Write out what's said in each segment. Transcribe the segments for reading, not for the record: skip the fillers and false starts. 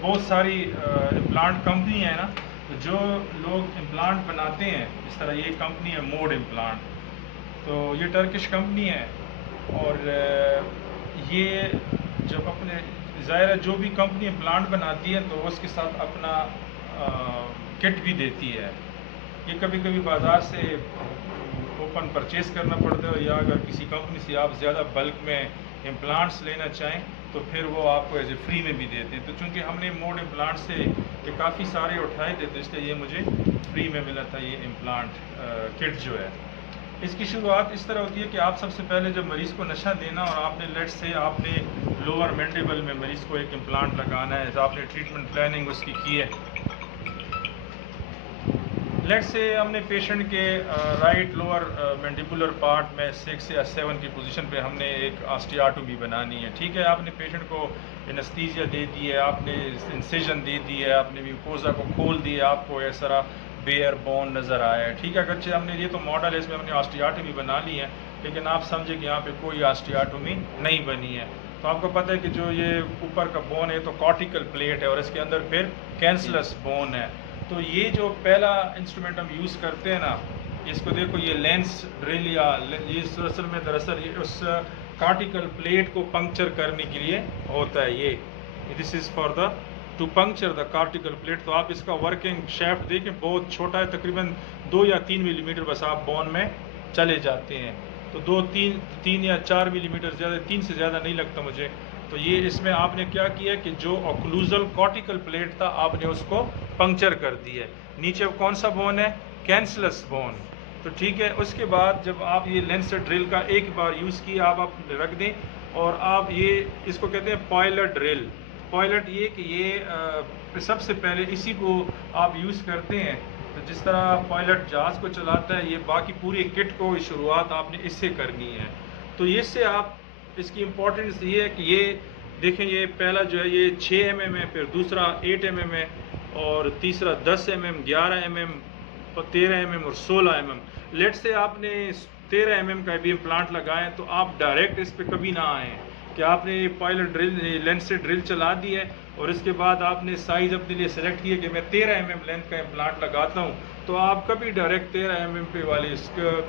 बहुत सारी implant company है ना, तो जो लोग इम्प्लांट बनाते हैं, इस तरह ये कंपनी है मोड इम्प्लांट, तो ये टर्किश कंपनी है। और ये जब अपने ज़ाहिर है जो भी कंपनी इम्प्लांट बनाती है तो उसके साथ अपना किट भी देती है। ये कभी कभी बाज़ार से ओपन परचेज़ करना पड़ता है, या अगर किसी कंपनी से आप ज़्यादा बल्क में इम्प्लांट्स लेना चाहें तो फिर वो आपको एज ए फ्री में भी देते हैं। तो चूँकि हमने मोड इम्प्लांट से ये काफ़ी सारे उठाए थे, तो इसलिए ये मुझे फ्री में मिला था ये इम्प्लांट किट जो है। इसकी शुरुआत इस तरह होती है कि आप सबसे पहले जब मरीज़ को नशा देना, और आपने लेट से आपने लोअर मैंडिबल में मरीज़ को एक इम्प्लांट लगाना है, तो आपने ट्रीटमेंट प्लानिंग उसकी की है। लेट से हमने पेशेंट के राइट लोअर मैंडिबुलर पार्ट में 6 या 7 की पोजीशन पे हमने एक ऑस्टियोटोमी बनानी है। ठीक है, आपने पेशेंट को एनेस्थीसिया दे दी है, आपने इंसिजन दे दी है, आपने म्यूकोसा को खोल दिया, आपको इस तरह बेयर बोन नज़र आया है। ठीक है, अगरचे हमने ये तो मॉडल है, इसमें हमने ऑस्टियोटोमी बना ली है, लेकिन आप समझे कि यहाँ पे कोई ऑस्टियोटोमी नहीं बनी है। तो आपको पता है कि जो ये ऊपर का बोन है तो कॉर्टिकल प्लेट है, और इसके अंदर फिर कैंसलस बोन है। तो ये जो पहला इंस्ट्रूमेंट हम यूज़ करते हैं ना, इसको देखो, ये लेंस ड्रिल, या ये दरअसल ये उस कॉर्टिकल प्लेट को पंक्चर करने के लिए होता है। ये this is for the two puncture the cortical plate. तो आप इसका वर्किंग शेफ्ट देखें, बहुत छोटा है, तकरीबन 2 या 3 मिलीमीटर बस आप बोन में चले जाते हैं। तो 3 या 4 मिलीमीटर, ज़्यादा 3 से ज़्यादा नहीं लगता मुझे। तो ये इसमें आपने क्या किया कि जो ऑक्लूजल कॉर्टिकल प्लेट था आपने उसको पंक्चर कर दिया है। नीचे कौन सा बोन है? Cancellous bone. तो ठीक है, उसके बाद जब आप ये लेंस ड्रिल का एक बार यूज़ किया, आप रख दें, और आप ये इसको कहते हैं पायलट ड्रिल। पायलट ये कि ये सबसे पहले इसी को आप यूज़ करते हैं। तो जिस तरह पायलट जहाज़ को चलाता है, ये बाकी पूरी किट को शुरुआत आपने इससे करनी है। तो इससे आप, इसकी इम्पोर्टेंस ये है कि ये देखें, ये पहला जो है ये 6 mm है, फिर दूसरा 8 mm है, और तीसरा 10 mm, 11 mm, 13 mm और 16 mm। लेट से आपने 13 mm का भी इम्प्लांट लगाएं, तो आप डायरेक्ट इस पर कभी ना आएँ कि आपने पायलट ड्रिल लेंस से ड्रिल चला दी है, और इसके बाद आपने साइज़ अपने लिए सेलेक्ट किया कि मैं 13 mm लेंथ का इम्प्लांट लगाता हूँ, तो आप कभी डायरेक्ट 13 mm पे वाली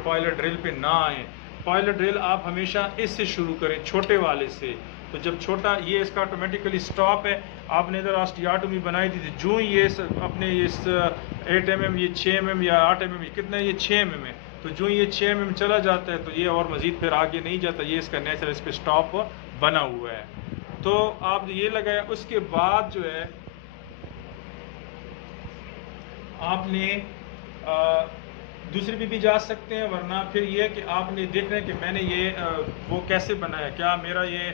पायलट ड्रिल पे ना आएँ। पायलट ड्रिल आप हमेशा इससे शुरू करें, छोटे वाले से। तो जब छोटा, ये इसका ऑटोमेटिकली स्टॉप है, आपने इधर ऑस्टियोटोमी बनाई थी, जो ही ये अपने इस 8 mm, ये 6 mm या 8 mm, कितना है, ये 6 mm है, तो जो ये 6 mm चला जाता है तो ये और मज़ीद फिर आगे नहीं जाता, ये इसका नेचुरल इस पर स्टॉप बना हुआ है। तो आप ये लगाया, उसके बाद जो है आपने दूसरी भी जा सकते हैं, वरना फिर ये कि आपने देखना है कि मैंने ये वो कैसे बनाया, क्या मेरा ये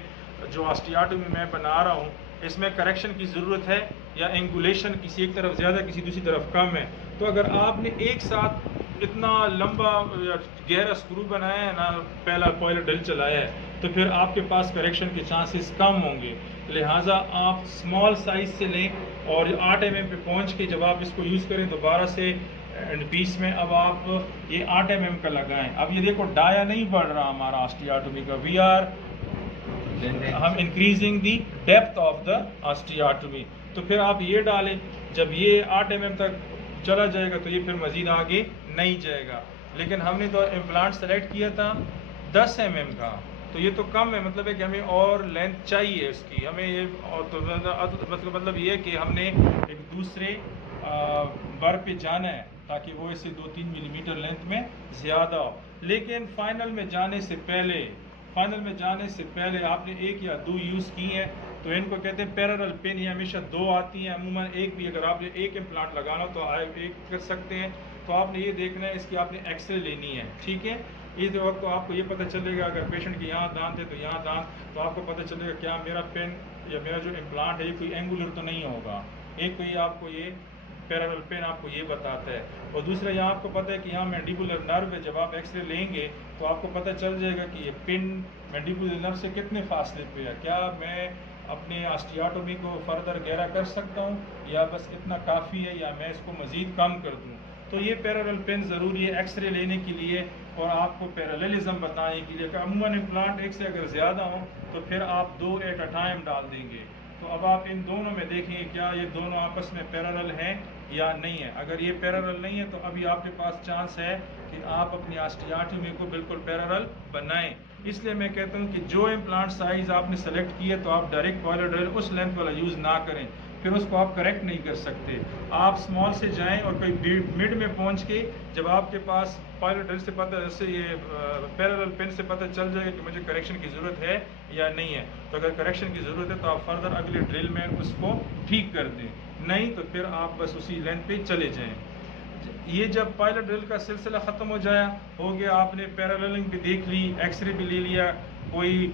जो ऑस्टियोटोमी मैं बना रहा हूँ इसमें करेक्शन की ज़रूरत है, या एंगुलेशन किसी एक तरफ ज़्यादा किसी दूसरी तरफ कम है। तो अगर आपने एक साथ इतना लंबा या गहरा स्क्रू बनाया है ना, पहला पायलट ड्रिल चलाया है, तो फिर आपके पास करेक्शन के चांसेस कम होंगे। लिहाजा आप स्मॉल साइज़ से लें, और 8 mm पे पहुँच के जब आप इसको यूज़ करें तो 12 से एंड 20 में अब आप ये 8 mm का लगाएं। अब ये देखो डाया नहीं बढ़ रहा हमारा ऑस्टियोटोमी का, हम increasing the depth of the osteotomy. तो फिर आप ये डालें, जब ये 8 mm तक चला जाएगा तो ये फिर मज़ीद आगे नहीं जाएगा। लेकिन हमने तो इम्प्लांट सेलेक्ट किया था 10 mm का, तो ये तो कम है, मतलब है कि हमें और लेंथ चाहिए इसकी, हमें ये और तो मतलब ये कि हमने एक दूसरे बर पे जाना है ताकि वो इससे 2-3 मिलीमीटर लेंथ में ज़्यादा हो। लेकिन फाइनल में जाने से पहले आपने 1 या 2 यूज़ की हैं, तो इनको कहते हैं पैरेलल पिन, ये हमेशा 2 आती हैं अमूमन। एक भी अगर आपने एक इम्प्लांट लगाना तो आप एक कर सकते हैं। तो आपने ये देखना है, इसकी आपने एक्सरे लेनी है, ठीक है। इस वक्त तो आपको ये पता चलेगा, अगर पेशेंट के यहाँ दांत है तो यहाँ दांत, तो आपको पता चलेगा क्या मेरा पेन या मेरा जो इम्प्लांट है ये कोई एंगुलर तो नहीं होगा। एक कोई आपको ये पैरेलल पेन आपको ये बताता है, और दूसरा यहाँ आपको पता है कि यहाँ मैंडिबुलर नर्व है। जब आप एक्सरे लेंगे तो आपको पता चल जाएगा कि ये पिन मैंडिबुलर नर्व से कितने फासले पे है। क्या मैं अपने ऑस्टियोटोमी को फर्दर गहरा कर सकता हूँ, या बस इतना काफ़ी है, या मैं इसको मज़ीद कम कर दूँ। तो ये पैरेलल पेन ज़रूरी है एक्सरे लेने के लिए, और आपको पैरेललिज्म बताने के लिए कि अमूमन इम्प्लांट एक से अगर ज़्यादा हो तो फिर आप 2 एट अ टाइम डाल देंगे। तो तो अब आप इन दोनों में देखेंगे क्या ये दोनों आपस में पैरेलल हैं या नहीं है। अगर ये पैरेलल नहीं है तो अभी आपके पास चांस है कि आप अपनी ऑस्टियोटॉमी को बिल्कुल पैरेलल बनाएं। इसलिए मैं कहता हूँ कि जो इम्प्लांट साइज आपने सेलेक्ट की है तो आप डायरेक्ट पॉइलर ड्रिल उस लेंथ वाला यूज़ ना करें, फिर उसको आप करेक्ट नहीं कर सकते। आप स्मॉल से जाएं और कोई मिड में पहुंच के जब आपके पास पॉइलर ड्रिल से पता, जैसे ये पैरेलल पिन से पता चल जाएगा कि मुझे करेक्शन की ज़रूरत है या नहीं है, तो अगर करेक्शन की ज़रूरत है तो आप फर्दर अगले ड्रिल में उसको ठीक कर दें, नहीं तो फिर आप बस उसी लेंथ पे चले जाएं। ये जब पायलट ड्रिल का सिलसिला ख़त्म हो गया, आपने पैरेललिंग भी देख ली, एक्सरे भी ले लिया, कोई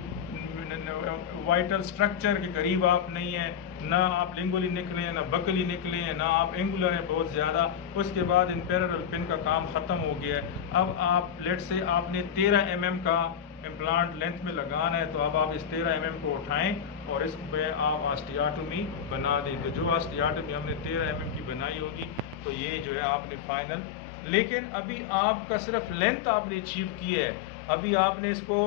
वाइटल स्ट्रक्चर के करीब आप नहीं है, ना आप लिंगुअली निकले हैं, ना बकली निकले हैं, ना आप एंगुलर हैं बहुत ज़्यादा। उसके बाद इन पैरेलल पिन का काम ख़त्म हो गया है। अब आप लेट से आपने 13 mm का इम्प्लांट लेंथ में लगाना है, तो अब आप इस 13 mm को उठाएं और इस पे आप ऑस्टियोटॉमी बना दें। तो जो ऑस्टियोटॉमी हमने 13 mm की बनाई होगी तो ये जो है आपने फाइनल, लेकिन अभी आपका सिर्फ लेंथ आपने अचीव की है, अभी आपने इसको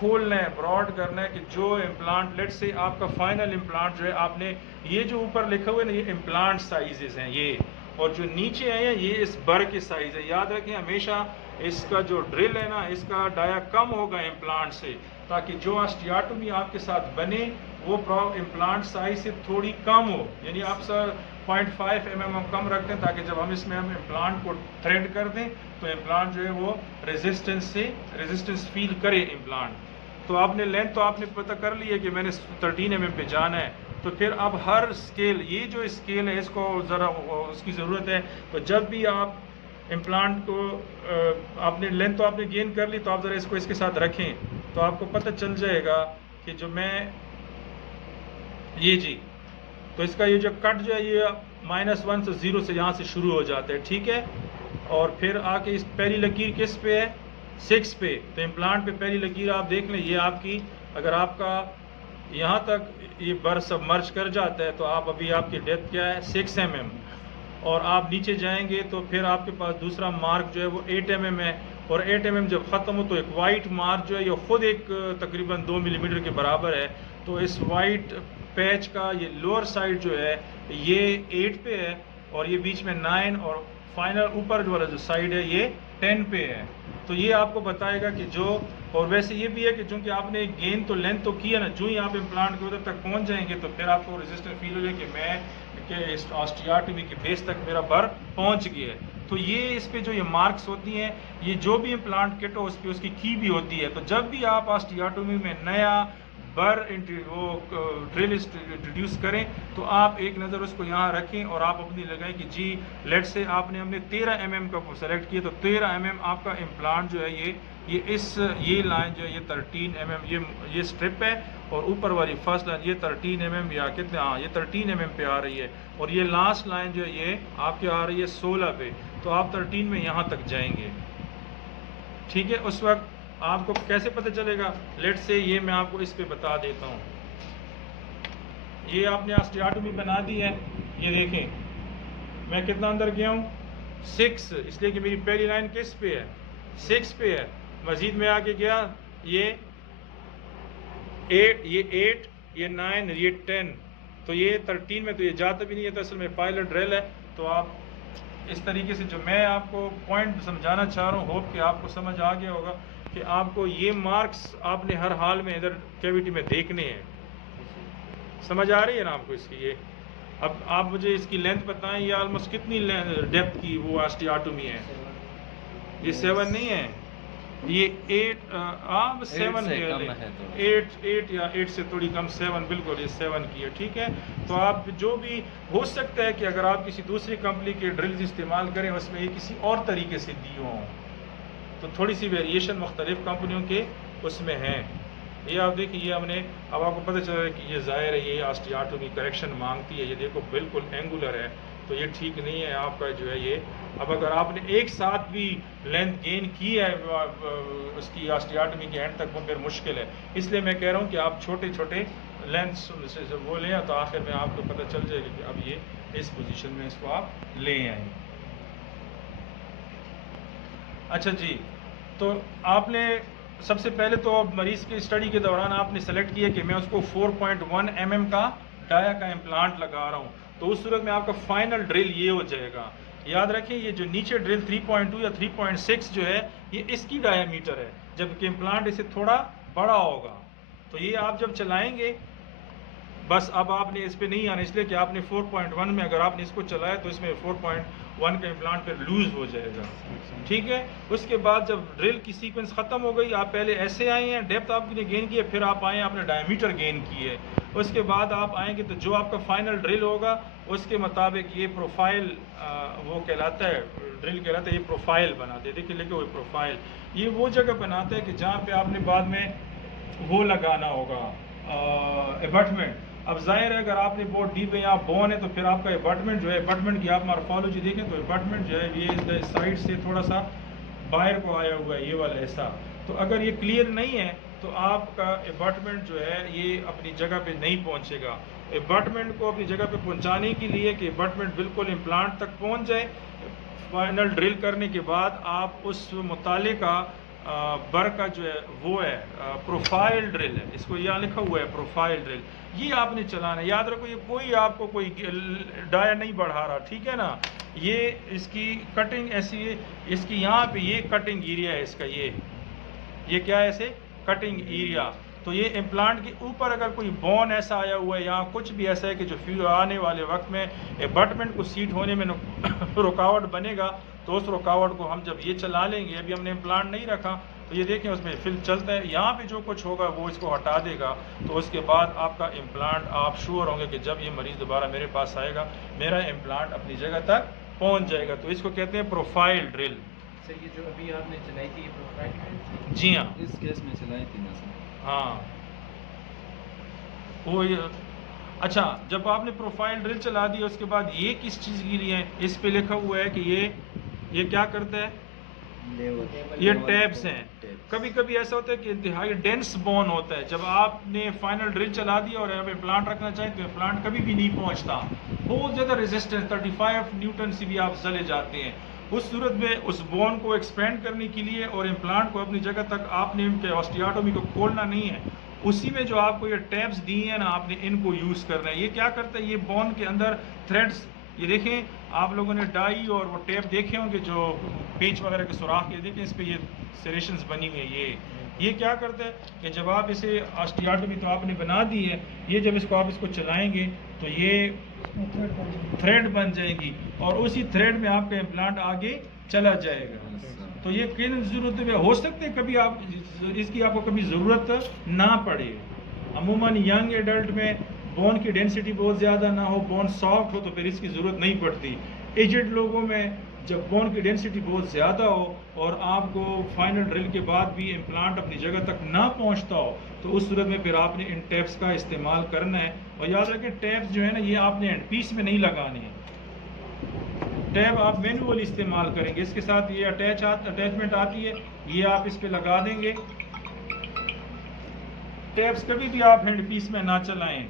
खोलना है, ब्रॉड करना है कि जो इम्प्लांट लेट से आपका फाइनल इम्प्लांट जो है, आपने ये जो ऊपर लिखा हुआ है ना ये इम्प्लांट साइजेस हैं ये, और जो नीचे आए हैं ये इस बर के साइज है। याद रखें हमेशा इसका जो ड्रिल है ना इसका डाया कम होगा इम्प्लांट से, ताकि जो ऑस्टियोटॉमी आपके साथ बने वो इम्प्लांट साइज से थोड़ी कम हो, यानी आप सर 0.5 mm हम कम रखते हैं ताकि जब हम इसमें हम इम्प्लांट को थ्रेड कर दें तो इम्प्लांट जो है वो रेजिस्टेंस फील करे इम्प्लांट। तो आपने लेंथ तो आपने पता कर ली है कि मैंने 13 mm पे जाना है, तो फिर अब हर स्केल, ये जो स्केल है इसको ज़रा उसकी ज़रूरत है। तो जब भी आप इम्प्लांट को आपने लेंथ तो आपने गेन कर ली, तो आप ज़रा इसको इसके साथ रखें तो आपको पता चल जाएगा कि जो मैं ये जी, तो इसका ये जो कट जो है ये -1 से 0 से यहाँ से शुरू हो जाता है, ठीक है। और फिर आके इस पहली लकीर किस पे है, 6 पे, तो इम्प्लांट पे पहली लकीर आप देख लें, ये आपकी अगर आपका यहाँ तक ये बर सब मर्ज कर जाता है तो आप अभी आपकी डेप्थ क्या है 6 mm, और आप नीचे जाएंगे तो फिर आपके पास दूसरा मार्क जो है वो 8 mm है, और 8 mm जब ख़त्म हो तो एक वाइट मार्क जो है ये ख़ुद एक तकरीबन 2 मिलीमीटर के बराबर है। तो इस वाइट पैच का ये लोअर साइड जो है ये 8 पे है, और ये बीच में 9, और फाइनल ऊपर वाला जो साइड है ये 10 पे है। तो ये आपको बताएगा कि जो, और वैसे ये भी है कि चूँकि आपने गेन तो लेंथ तो किया ना, जो ही आप इम्प्लांट के उधर तक पहुंच जाएंगे तो फिर आपको रेजिस्टेंस फील हो जाए कि मैं कि इस ऑस्टियोटॉमी के बेस तक मेरा बर पहुंच गया है। तो ये इस पे जो ये मार्क्स होती हैं, ये जो भी इम्प्लांट किट हो उस पर उसकी की भी होती है। तो जब भी आप ऑस्टियोटॉमी में नया बर वो ड्रिल इंट्रोड्यूस करें तो आप एक नज़र उसको यहाँ रखें और आप अपनी लगाएं कि जी लेट से हमने 13 mm का सेलेक्ट किया, तो 13 mm आपका इम्प्लांट जो है ये लाइन जो है ये 13 mm ये स्ट्रिप है, और ऊपर वाली फर्स्ट लाइन ये 13 mm या कितने, हाँ ये 13 mm पे आ रही है, और ये लास्ट लाइन जो है ये आपके आ रही है 16 पे, तो आप 13 में यहाँ तक जाएंगे, ठीक है। उस वक्त आपको कैसे पता चलेगा, लेट से ये मैं आपको इस पे बता देता हूँ। ये आपने ऑस्टियोटॉमी बना दी है, ये देखें मैं कितना अंदर गया हूँ 6, इसलिए कि मेरी पहली लाइन किस पे है 6 पे है। मजीद में आके गया ये 8, ये 9, ये 10, तो ये 13 में तो ये जाता भी नहीं है, तो असल में पायलट ड्रिल है। तो आप इस तरीके से जो मैं आपको पॉइंट समझाना चाह रहा हूँ, होप कि आपको समझ आ गया होगा कि आपको ये मार्क्स आपने हर हाल में इधर कैविटी में देखने हैं। समझ आ रही है ना आपको इसकी? ये अब आप मुझे इसकी लेंथ बताएं, ये ऑलमोस्ट कितनी डेप्थ की वो ऑस्टियोटॉमी है? ये 7 नहीं है, ये 8 7 के 8 या 8 से थोड़ी कम 7, बिल्कुल ये 7 की है, ठीक है। तो आप जो भी हो सकता है कि अगर आप किसी दूसरी कंपनी के ड्रिल्स इस्तेमाल करें उसमें ये किसी और तरीके से दी हों, तो थोड़ी सी वेरिएशन मुख्तलिफ कंपनियों के उसमें हैं। ये आप देखिए, ये हमने, अब आपको पता चल रहा है कि ये ज़ाहिर है ये ऑस्टियोटॉमी करेक्शन मांगती है। ये देखो बिल्कुल एंगुलर है, तो ये ठीक नहीं है आपका जो है ये। अब अगर आपने एक साथ भी लेंथ गेन की है उसकी ऑस्टियोटॉमी के एंड तक, वो फिर मुश्किल है। इसलिए मैं कह रहा हूँ कि आप छोटे छोटे लेंथ से वो लें, तो आखिर में आपको पता चल जाएगा कि अब ये इस पोजीशन में इसको आप ले आएँ। अच्छा जी, तो आपने सबसे पहले तो मरीज़ की स्टडी के दौरान आपने सेलेक्ट किया कि मैं उसको 4.1 mm का डाया का इम्प्लांट लगा रहा हूँ, तो उस सूरत में आपका फाइनल ड्रिल ये हो जाएगा। याद रखिए ये जो नीचे ड्रिल 3.2 या 3.6 जो है ये इसकी डायामीटर है, जबकि इम्प्लांट इसे थोड़ा बड़ा होगा। तो ये आप जब चलाएंगे, बस अब आपने इस पे नहीं आना, इसलिए कि आपने 4.1 में अगर आपने इसको चलाया तो इसमें 4.1 का इम्प्लांट फिर लूज हो जाएगा। ठीक है, उसके बाद जब ड्रिल की सीक्वेंस ख़त्म हो गई, आप पहले ऐसे आए हैं, डेप्थ आपने गेन की है, फिर आप आए आपने डायमीटर गेन की है, उसके बाद आप आएंगे तो जो आपका फाइनल ड्रिल होगा उसके मुताबिक ये प्रोफाइल वो कहलाता है, ड्रिल कहलाता है, ये प्रोफाइल बनाते हैं। देखिए लिखे हुए प्रोफाइल, ये वो जगह बनाते हैं कि जहाँ पे आपने बाद में वो लगाना होगा एबटमेंट। अब जाहिर है अगर आपने बहुत डीप है, यहाँ बोन है, तो फिर आपका एबटमेंट जो है, एबटमेंट की आप मार्फोलॉजी देखें तो एबटमेंट जो है ये साइड से थोड़ा सा बाहर को आया हुआ है, ये वाला ऐसा। तो अगर ये क्लियर नहीं है तो आपका एबटमेंट जो है ये अपनी जगह पे नहीं पहुंचेगा। एबटमेंट को अपनी जगह पे पहुंचाने के लिए कि एबटमेंट बिल्कुल इम्प्लांट तक पहुंच जाए, फाइनल ड्रिल करने के बाद आप उस मुतालिका बर का जो है वो है प्रोफाइल ड्रिल है, इसको यहाँ लिखा हुआ है प्रोफाइल ड्रिल, ये आपने चलाना है। याद रखो ये कोई आपको कोई डाया नहीं बढ़ा रहा, ठीक है ना। ये इसकी कटिंग ऐसी है, इसकी यहाँ पे ये कटिंग एरिया है इसका, ये क्या है, ऐसे कटिंग एरिया। तो ये इम्प्लांट के ऊपर अगर कोई बोन ऐसा आया हुआ है, यहाँ कुछ भी ऐसा है कि जो आने वाले वक्त में एबटमेंट को सीट होने में रुकावट बनेगा, तो उस रुकावट को हम जब ये चला लेंगे, अभी हमने इम्प्लांट नहीं रखा तो ये देखें उसमें फिल चलता है, यहाँ पे जो कुछ होगा वो इसको हटा देगा। तो उसके बाद आपका इम्प्लांट, आप श्योर होंगे कि जब ये मरीज़ दोबारा मेरे पास आएगा मेरा इम्प्लांट अपनी जगह तक पहुँच जाएगा। तो इसको कहते हैं प्रोफाइल ड्रिल। सर ये जो अभी आपने चलाई थी ये प्रोफाइल ड्रिल? जी हाँ, इस केस में चलाई थी ना सर। हाँ वो ये अच्छा, जब आपने प्रोफाइल ड्रिल चला दी उसके बाद ये किस चीज़ के लिए है, इस पे लिखा हुआ है कि ये क्या करता है, ये टैब्स हैं। कभी कभी ऐसा होता है कि इंतहाई डेंस बोन होता है, जब आपने फाइनल ड्रिल चला दिया और अब प्लांट रखना चाहें तो प्लांट कभी भी नहीं पहुंचता, बहुत ज़्यादा रेजिस्टेंस 35 न्यूटन से भी आप चले जाते हैं। उस सूरत में उस बोन को एक्सपेंड करने के लिए और इम्प्लांट को अपनी जगह तक आपने इनके ऑस्टियाटोमी को खोलना नहीं है, उसी में जो आपको ये टैब्स दी हैं ना, आपने इनको यूज़ करना है। ये क्या करता है, ये बोन के अंदर थ्रेड्स, ये देखें आप लोगों ने डाई और वो टेप देखे होंगे जो पेच वगैरह के सुराख के, देखें इस पर ये सेरेशंस बनी हुई है। ये क्या करता है कि जब आप इसे ऑस्टियाटोमी तो आपने बना दी है, ये जब इसको आप इसको चलाएंगे तो ये थ्रेड बन जाएगी और उसी थ्रेड में आपका इम्प्लांट आगे चला जाएगा। तो ये किन ज़रूरत में हो सकते हैं कभी आप इसकी आपको कभी ज़रूरत ना पड़े। अमूमन यंग एडल्ट में बोन की डेंसिटी बहुत ज़्यादा ना हो, बोन सॉफ्ट हो, तो फिर इसकी ज़रूरत नहीं पड़ती। एजड लोगों में जब बोन की डेंसिटी बहुत ज़्यादा हो और आपको फाइनल ड्रिल के बाद भी इम्प्लांट अपनी जगह तक ना पहुंचता हो, तो उस सूरत में फिर आपने इन टैप्स का इस्तेमाल करना है। और याद रखें टैप्स जो है ना, ये आपने हैंड पीस में नहीं लगाने हैं, टैब आप मैनुअली इस्तेमाल करेंगे। इसके साथ ये अटैचमेंट आती है, ये आप इस पे लगा देंगे। टैब्स कभी भी आप हैंड पीस में ना चलाएं।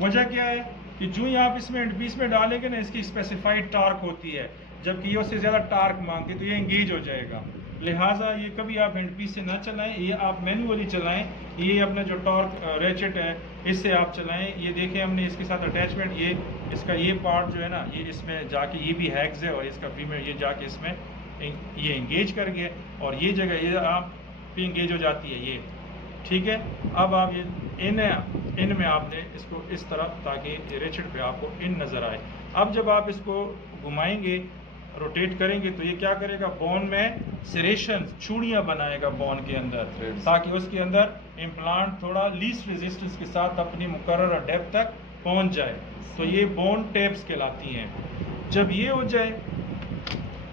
वजह क्या है कि जो ही आप इसमें हैंड पीस में डालेंगे ना, इसकी स्पेसिफाइड टार्क होती है, जबकि ये उससे ज़्यादा टार्क मांगती है तो ये इंगेज हो जाएगा। लिहाजा ये कभी आप हैंड पीस से ना चलाएं, ये आप मैनुअली चलाएं। ये अपना जो टॉर्क रेचेट है इससे आप चलाएं। ये देखें हमने इसके साथ अटैचमेंट, ये इसका ये पार्ट जो है ना, ये इसमें जाके ये भी हैग्स है और इसका फीमेल ये जाके इसमें ये इंगेज कर गया और ये जगह ये आप भी इंगेज हो जाती है ये, ठीक है। अब आप ये इन में आपने इसको इस तरह, ताकि रेचेट पे आपको इन नज़र आए। अब जब आप इसको घुमाएंगे, रोटेट करेंगे, तो ये क्या करेगा, बोन में सेरेशन चूड़ियाँ बनाएगा बोन के अंदर, ताकि उसके अंदर इम्प्लांट थोड़ा लीस्ट रेजिस्टेंस के साथ अपनी मुकर्रर डेप्थ तक पहुंच जाए। तो ये बोन टैप्स कहलाती हैं। जब ये हो जाए,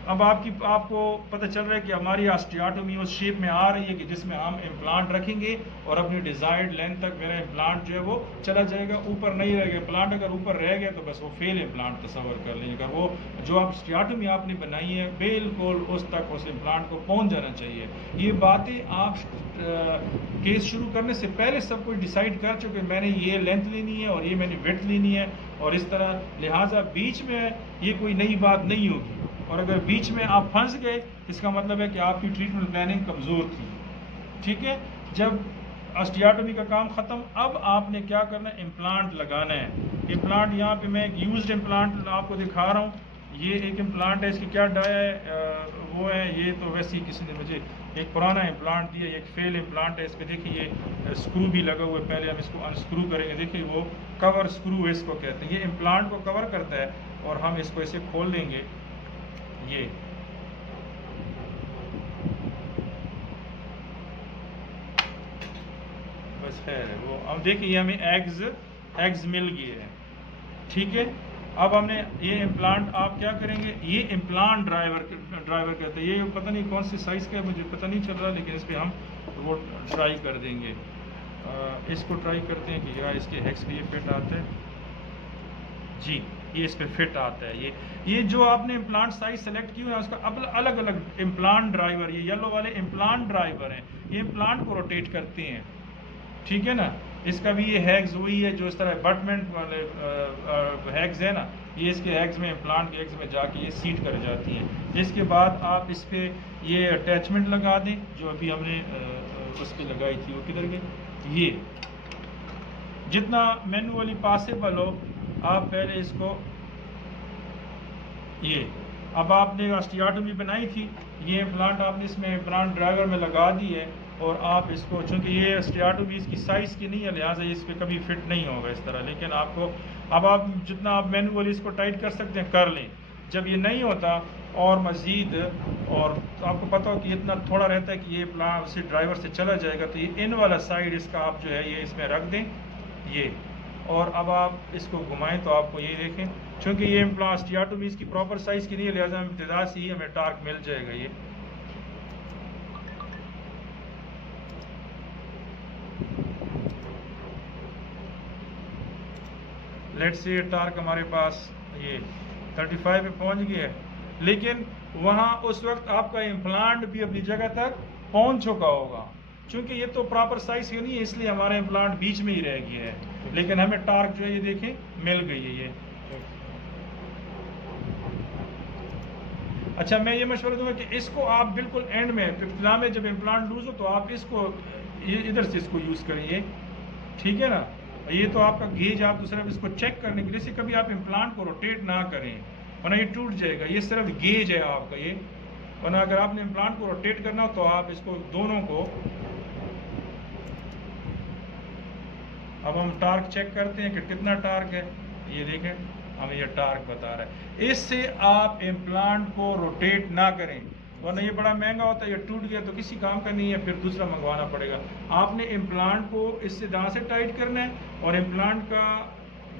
अब आपको पता चल रहा है कि हमारी ऑस्टियाटोमी उस शेप में आ रही है कि जिसमें हम इम्प्लांट रखेंगे और अपनी डिज़ायर्ड लेंथ तक मेरा इम्प्लांट जो है वो चला जाएगा, ऊपर नहीं रहेगा। इम्प्लांट अगर ऊपर रह गया तो बस वो फेल इम्प्लांट तस्वर कर लीजिएगा। वो जो आप ऑस्टियाटोमी आपने बनाई है बिल्कुल उस तक उस इम्प्लांट को पहुंच जाना चाहिए। ये बातें आप केस शुरू करने से पहले सब कुछ डिसाइड कर चुके, मैंने ये लेंथ लेनी है और ये मैंने विड्थ लेनी है और इस तरह, लिहाजा बीच में ये कोई नई बात नहीं होगी। और अगर बीच में आप फंस गए इसका मतलब है कि आपकी ट्रीटमेंट प्लानिंग कमज़ोर थी, ठीक है। जब ऑस्टियाटोमी का काम ख़त्म। अब आपने क्या करना है, इम्प्लांट लगाना है। इम्प्लांट यहाँ पे मैं एक यूज्ड इम्प्लांट आपको दिखा रहा हूँ। ये एक इम्प्लांट है, इसकी क्या डाया है वो है, ये तो वैसे ही किसी ने मुझे एक पुराना इम्प्लांट दिया, एक फेल इम्प्लांट है। इस पर देखिए ये स्क्रू भी लगा हुआ है, पहले हम इसको अनस्क्रू करेंगे। देखिए वो कवर स्क्रू है, इसको कहते हैं। ये इम्प्लांट को कवर करता है और हम इसको ऐसे खोल देंगे। ये बस खैर है वो। अब देखिए हमें एग्स मिल गए हैं, ठीक है। अब हमने ये इम्प्लांट, आप क्या करेंगे, ये इम्प्लांट ड्राइवर कहते हैं। ये पता नहीं कौन सी साइज़ का है, मुझे पता नहीं चल रहा, लेकिन इस पर हम वो ट्राई कर देंगे। इसको ट्राई करते हैं कि यार इसके हेक्स पे ये फिट आता है जी, ये इस पर फिट आता है। ये जो आपने इम्प्लांट साइज सेलेक्ट की हुई है उसका अब अलग अलग इम्प्लांट ड्राइवर, ये येलो वाले इम्प्लांट ड्राइवर हैं, ये इम्प्लांट को रोटेट करते हैं, ठीक है ना। इसका भी ये हैग्स वही है जो इस तरह बटमेंट वाले हैग्स है ना, ये इसके हैग्स में, इम्प्लांट के हैग्स में जाके ये सीट कर जाती हैं। इसके बाद आप इस पे ये अटैचमेंट लगा दें जो अभी हमने उस पर लगाई थी, वो किधर गई। ये जितना मैनुअली पॉसिबल हो आप पहले इसको, ये अब आपने ऑस्टियाटोमी बनाई थी, ये इम्प्लांट आपने इसमें इम्प्लांट ड्राइवर में लगा दी है और आप इसको, चूँकि ये ऑस्टियाटोमी इसकी साइज़ की नहीं है लिहाजा इस पर कभी फिट नहीं होगा इस तरह। लेकिन आपको अब आप जितना आप मैनुअली इसको टाइट कर सकते हैं कर लें। जब ये नहीं होता और मज़ीद, और तो आपको पता हो कि इतना थोड़ा रहता है कि ये प्लान से ड्राइवर से चला जाएगा, तो ये इन वाला साइड इसका आप जो है ये इसमें रख दें ये, और अब आप इसको घुमाएं तो आपको ये देखें, चूँकि ये ऑस्टियाटोमी इसकी प्रॉपर साइज़ की नहीं है लिहाजा इब्तिदा से ही हमें टार्क मिल जाएगा। ये लेट्स से टार्क हमारे पास ये 35 पे पहुंच गया है, लेकिन वहाँ उस वक्त आपका इम्प्लांट भी अपनी जगह तक पहुंच चुका होगा। चूँकि ये तो प्रॉपर साइज की नहीं है इसलिए हमारा इम्प्लांट बीच में ही रह गया है, लेकिन हमें टार्क जो है ये देखें मिल गई है ये। अच्छा, मैं ये मशवरा दूंगा कि इसको आप बिल्कुल एंड में, इब्तिदा में जब इम्प्लांट लूज हो तो आप इसको इधर से इसको यूज़ करिए, ठीक है ना। ये तो आपका गेज, आप तो सिर्फ इसको चेक करने के लिए, से कभी आप इम्प्लांट को रोटेट ना करें वरना ये टूट जाएगा। ये सिर्फ गेज है आपका ये, वरना अगर आपने इम्प्लांट को रोटेट करना हो तो आप इसको दोनों को, अब हम टार्क चेक करते हैं कि कितना टार्क है। ये देखें हमें ये टार्क बता रहा है। इससे आप इम्प्लांट को रोटेट ना करें वरना ये बड़ा महंगा होता है, ये टूट गया तो किसी काम का नहीं है, फिर दूसरा मंगवाना पड़ेगा। आपने इम्प्लांट को इससे दांत से टाइट करना है और इम्प्लांट का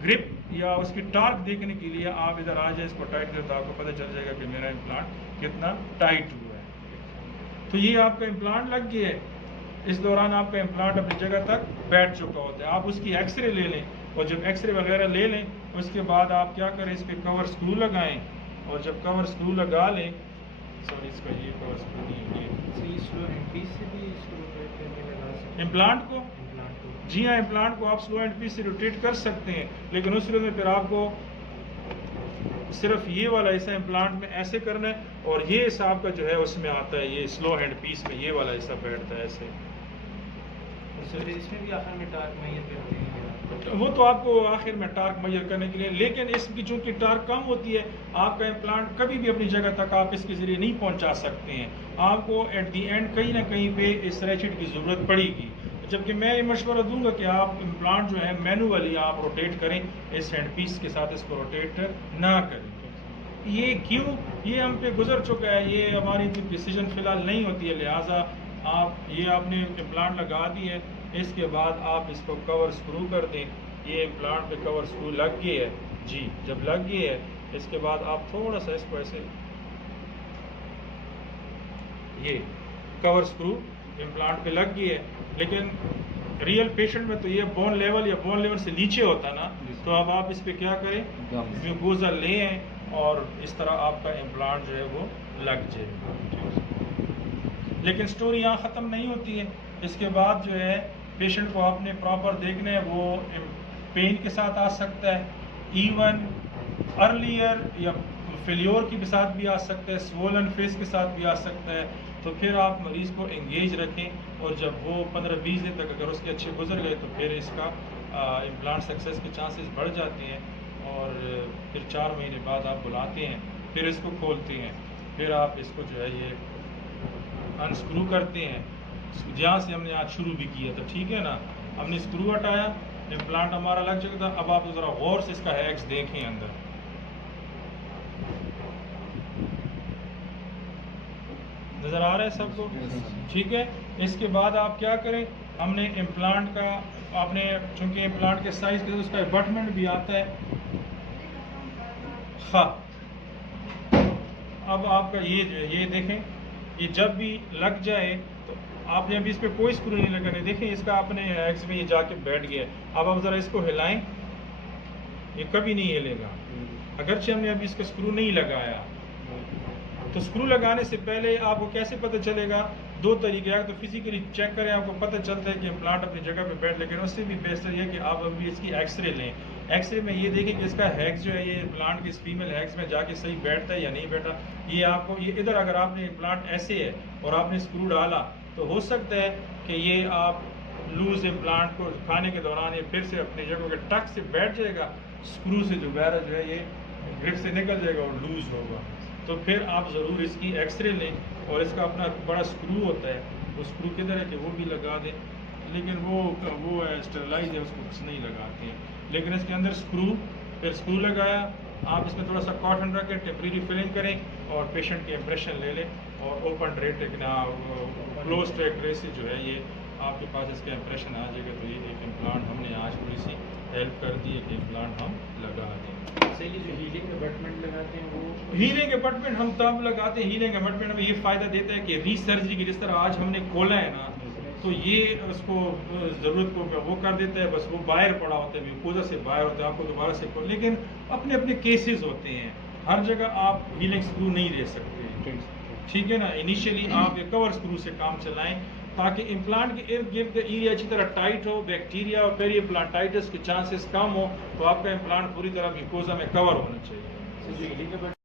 ग्रिप या उसकी टार्क देखने के लिए आप इधर आ जाए, इसको टाइट करें तो आपको पता चल जाएगा कि मेरा इम्प्लांट कितना टाइट हुआ है। तो ये आपका इम्प्लांट लग गया है, इस दौरान आपका इम्प्लांट अपनी जगह तक बैठ चुका होता है। आप उसकी एक्सरे ले लें और जब एक्सरे वगैरह ले लें उसके बाद आप क्या करें, इस पर कवर स्क्रू लगाएं और जब कवर स्क्रू लगा लें, सॉरी इसका ये कवर स्क्रू नहीं है, इम्प्लांट को, जी हाँ इम्प्लांट को आप स्लो एंड पीस से रोटेट कर सकते हैं, लेकिन उस में फिर आपको सिर्फ ये वाला हिस्सा इम्प्लांट में ऐसे करना है और ये हिस्सा आपका जो है उसमें आता है, ये स्लो हैंड पीस में ये वाला हिस्सा बैठता है ऐसे। इसमें भी आखिर में टार्क मैयर करते हैं, वो तो आपको आखिर में टार्क मैयर करने के लिए, लेकिन इसकी चूंकि टार्क कम होती है आपका इम्प्लांट कभी भी अपनी जगह तक आप इसके जरिए नहीं पहुंचा सकते हैं। आपको एट दी एंड कहीं ना कहीं पे इस रेचिट की ज़रूरत पड़ेगी। जबकि मैं ये मशवरा दूंगा कि आप इम्प्लांट जो है मैनुअली आप रोटेट करें, इस हैंड पीस के साथ इसको रोटेट ना करें। ये क्यों, ये हम पे गुजर चुका है, ये हमारी डिसीजन फ़िलहाल नहीं होती है, लिहाजा आप ये आपने इम्प्लांट लगा दी है, इसके बाद आप इसको कवर स्क्रू कर दें। ये इम्प्लांट पे कवर स्क्रू लग गई है जी, जब लग गई है इसके बाद आप थोड़ा सा इसको ऐसे, ये कवर स्क्रू इम्प्लांट पे लग गई है, लेकिन रियल पेशेंट में तो ये बोन लेवल या बोन लेवल से नीचे होता ना, तो अब आप इस पे क्या करें, म्यूकोसा लें और इस तरह आपका इम्प्लांट जो है वो लग जाए। लेकिन स्टोरी यहाँ ख़त्म नहीं होती है, इसके बाद जो है पेशेंट को आपने प्रॉपर देखना है, वो पेन के साथ आ सकता है, इवन अर्लियर या फेल्योर के साथ भी आ सकता है, स्वोलन फेस के साथ भी आ सकता है, तो फिर आप मरीज़ को एंगेज रखें और जब वो 15-20 दिन तक अगर उसके अच्छे गुजर गए तो फिर इसका इम्प्लांट सक्सेस के चांसेस बढ़ जाते हैं और फिर 4 महीने बाद आप बुलाते हैं, फिर इसको खोलते हैं, फिर आप इसको जो है ये अनस्क्रू करते हैं जहाँ से हमने आज शुरू भी किया था, ठीक है ना। हमने स्क्रू हटाया, इम्प्लांट हमारा लग चुका था। अब आप ज़रा गौर से इसका हैक्स देखें अंदर, नज़र आ रहा है सबको, ठीक है। इसके बाद आप क्या करें, हमने इम्प्लांट का आपने चूँकि इम्प्लांट के साइज़ के उसका अबटमेंट भी आता है। हाँ, अब आपका ये देखें, ये जब भी लग जाए तो आपने अभी इस पर कोई स्क्रू नहीं लगाने, देखें इसका अपने एक्स में ये जाके बैठ गया है। अब आप ज़रा इसको हिलाएं, ये कभी नहीं हिलेगा अगरचे हमने अभी इसका स्क्रू नहीं लगाया। तो स्क्रू लगाने से पहले आपको कैसे पता चलेगा, 2 तरीके हैं। तो फिजिकली चेक करें, आपको पता चलता है कि इम्प्लांट अपनी जगह पे बैठ, लेकिन उससे भी बेहतर ये है कि आप अभी इसकी एक्सरे लें। एक्सरे में ये देखें कि इसका हैक्स जो है ये इम्प्लांट के इस फीमेल हैक्स में जाके सही बैठता है या नहीं बैठा। ये आपको ये इधर अगर आपने इम्प्लांट ऐसे है और आपने स्क्रू डाला तो हो सकता है कि ये आप लूज इम्प्लांट को खाने के दौरान ये फिर से अपनी जगह के टक से बैठ जाएगा, स्क्रू से दोबारा जो है ये ग्रिप से निकल जाएगा और लूज होगा। तो फिर आप ज़रूर इसकी एक्सरे लें और इसका अपना बड़ा स्क्रू होता है, वो स्क्रू किधर है कि वो भी लगा दें, लेकिन वो स्टेरलाइज है, उसको कुछ नहीं लगाते हैं। लेकिन इसके अंदर फिर स्क्रू लगाया, आप इसमें थोड़ा सा कॉटन रखें, टेम्परेरी फिलिंग करें और पेशेंट के इम्प्रेशन ले लें और ओपन रेट क्लोज ट्रैक रे से जो है ये आपके पास इसका इम्प्रेशन आ जाएगा। तो ये एक इम्प्लांट हमने आज थोड़ी सी हेल्प कर दी है कि इम्प्लांट हम लगा दें। सही, जो हीलिंग अबटमेंट लगाते हैं वो हीलिंग अबटमेंट हम तब लगाते हैं, हीलिंग अबटमेंट में ये फ़ायदा देता है कि रीसर्जरी की जिस तरह आज हमने खोला है ना, तो ये उसको ज़रूरत को वो कर देता है, बस वो बाहर पड़ा होता है, म्यूकोजा से बाहर होता है, आपको दोबारा से खोल। लेकिन अपने अपने केसेस होते हैं, हर जगह आप हीलिंग स्क्रू नहीं दे सकते, ठीक है ना। इनिशियली आप ये कवर स्क्रू से काम चलाएं ताकि इम्प्लांट के इर्द गिर्द एरिया अच्छी तरह टाइट हो, बैक्टीरिया और पेरी इम्प्लांटाइटिस के चांसेस कम हो, तो आपका इम्प्लांट पूरी तरह म्यूकोजा में कवर होना चाहिए।